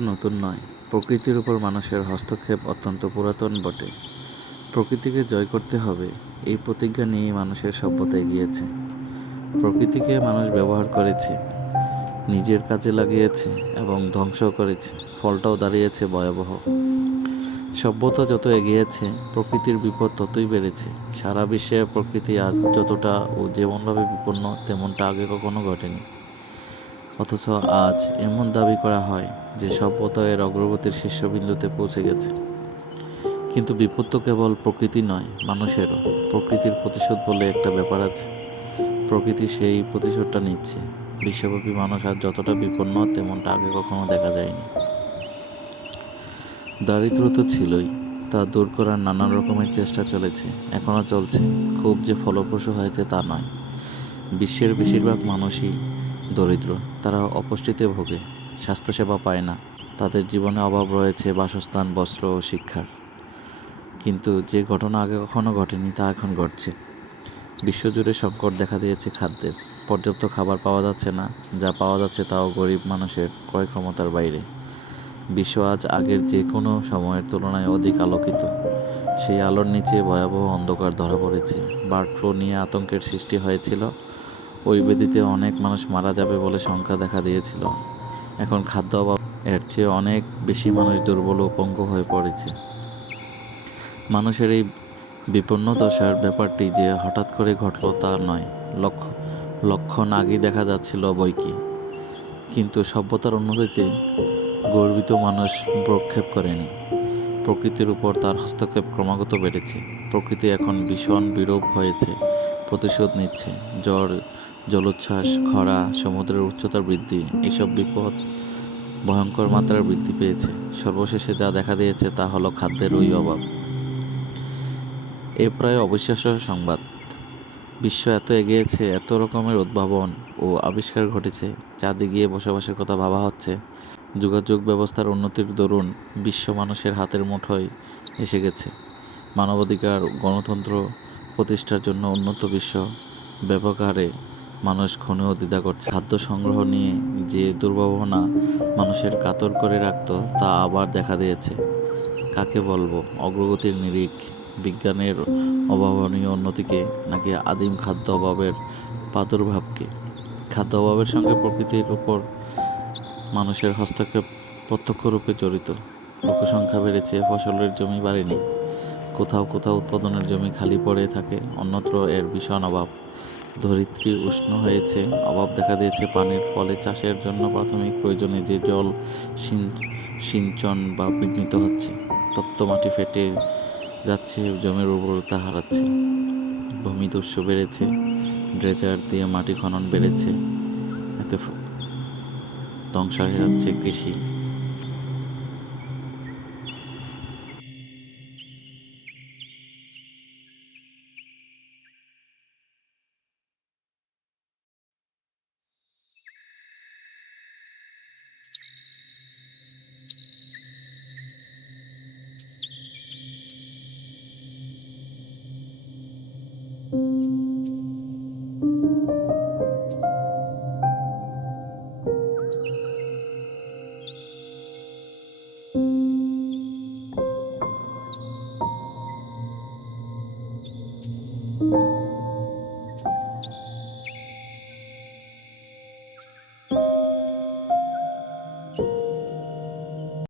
নতুন নয়। প্রকৃতির উপর মানুষের হস্তক্ষেপ অত্যন্ত পুরাতন বটে। প্রকৃতিকে জয় করতে হবে, এই প্রতিজ্ঞা নিয়েই মানুষের সভ্যতা এগিয়েছে। প্রকৃতিকে মানুষ ব্যবহার করেছে, নিজের কাজে লাগিয়েছে এবং ধ্বংস করেছে, ফলটাও দাঁড়িয়েছে ভয়াবহ। সভ্যতা যত এগিয়েছে, প্রকৃতির বিপদ ততই বেড়েছে। সারা বিশ্বে প্রকৃতি আজ যতটা ও যেমনভাবে বিপন্ন, তেমনটা আগে কখনো ঘটেনি। অথচ আজ এমন দাবি করা হয় যে সভ্যতা এর অগ্রগতির শীর্ষবিন্দুতে পৌঁছে গেছে। কিন্তু বিপদ তো কেবল প্রকৃতি নয়, মানুষেরও। প্রকৃতির প্রতিশোধ বলে একটা ব্যাপার আছে। প্রকৃতি সেই প্রতিশোধটা নিচ্ছে। বিশ্বব্যাপী মানুষ আজ যতটা বিপন্ন, তেমনটা আগে কখনো দেখা যায়নি। দারিদ্র তো ছিলই, তা দূর করার নানান রকমের চেষ্টা চলেছে এখনও চলছে। খুব যে ফলপ্রসূ হয়েছে তা নয়। বিশ্বের বেশিরভাগ মানুষই দরিদ্র, তারা অপুষ্টিতে ভোগে, স্বাস্থ্যসেবা পায় না, তাদের জীবনে অভাব রয়েছে বাসস্থান, বস্ত্র ও শিক্ষার। কিন্তু যে ঘটনা আগে কখনো ঘটেনি, তা এখন ঘটছে। বিশ্বজুড়ে সংকট দেখা দিয়েছে খাদ্যের। পর্যাপ্ত খাবার পাওয়া যাচ্ছে না, যা পাওয়া যাচ্ছে তাও গরিব মানুষের ক্রয় ক্ষমতার বাইরে। বিশ্ব আজ আগের যে কোনো সময়ের তুলনায় অধিক আলোকিত। সেই আলোর নিচে ভয়াবহ অন্ধকার ধরা পড়েছে। বার্ড ফ্লু নিয়ে আতঙ্কের সৃষ্টি হয়েছিল। ওই বেদিতে অনেক মানুষ মারা যাবে বলে শঙ্কা দেখা দিয়েছিল। এখন খাদ্য অভাব এর চেয়ে অনেক বেশি মানুষ দুর্বল ও পঙ্গু হয়ে পড়েছে। মানুষের এই বিপন্ন দশার ব্যাপারটি যে হঠাৎ করে ঘটলো তা নয়। লক্ষ, লক্ষণ আগেই দেখা যাচ্ছিল বই কি কিন্তু সভ্যতার উন্নতিতে গর্বিত মানুষ প্রক্ষেপ করেনি। প্রকৃতির উপর তার হস্তক্ষেপ ক্রমাগত বেড়েছে। প্রকৃতি এখন ভীষণ বিরূপ হয়েছে, প্রতিশোধ নিচ্ছে। জ্বর জলোচ্ছ্বাস, খরা, সমুদ্রের উচ্চতার বৃদ্ধি, এসব বিপদ ভয়ঙ্কর মাত্রার বৃদ্ধি পেয়েছে। সর্বশেষে যা দেখা দিয়েছে তা হলো খাদ্যের ওই অভাব। এ প্রায় অবিশ্বাস্য সংবাদ। বিশ্ব এত এগিয়েছে, এত রকমের উদ্ভাবন ও আবিষ্কার ঘটেছে চাঁদে গিয়ে বসবাসের কথা ভাবা হচ্ছে। যোগাযোগ ব্যবস্থার উন্নতির দরুন বিশ্ব মানুষের হাতের মুঠোয় এসে গেছে। মানবাধিকার, গণতন্ত্র প্রতিষ্ঠার জন্য উন্নত বিশ্ব ব্যাপক হারে মানুষ ক্ষণেও দ্বিধা করছে। খাদ্য সংগ্রহ নিয়ে যে দুর্ভাবনা মানুষের কাতর করে রাখত, তা আবার দেখা দিয়েছে। কাকে বলব? অগ্রগতির নিরিখ। বিজ্ঞানের অভাবনীয় উন্নতিকে নাকি আদিম খাদ্য অভাবের প্রাদুর্ভাবকে? খাদ্য অভাবের সঙ্গে প্রকৃতির উপর মানুষের হস্তক্ষেপ প্রত্যক্ষরূপে জড়িত। লোকসংখ্যা বেড়েছে, ফসলের জমি বাড়েনি। কোথাও কোথাও উৎপাদনের জমি খালি পড়ে থাকে, অন্যত্র এর ভীষণ অভাব। ধরিত্রী উষ্ণ হয়েছে। অভাব দেখা দিয়েছে পানির ফলে। চাষের জন্য প্রাথমিক প্রয়োজনে যে জল সিঞ্চন বা বিঘ্নিত হচ্ছে, তপ্ত মাটি ফেটে যাচ্ছে, জমির উর্বরতা হারাচ্ছে। ভূমি ভূমিদস্যু বেড়েছে, ড্রেজার দিয়ে মাটি খনন বেড়েছে। এতে ধ্বংস হয়ে যাচ্ছে কৃষি।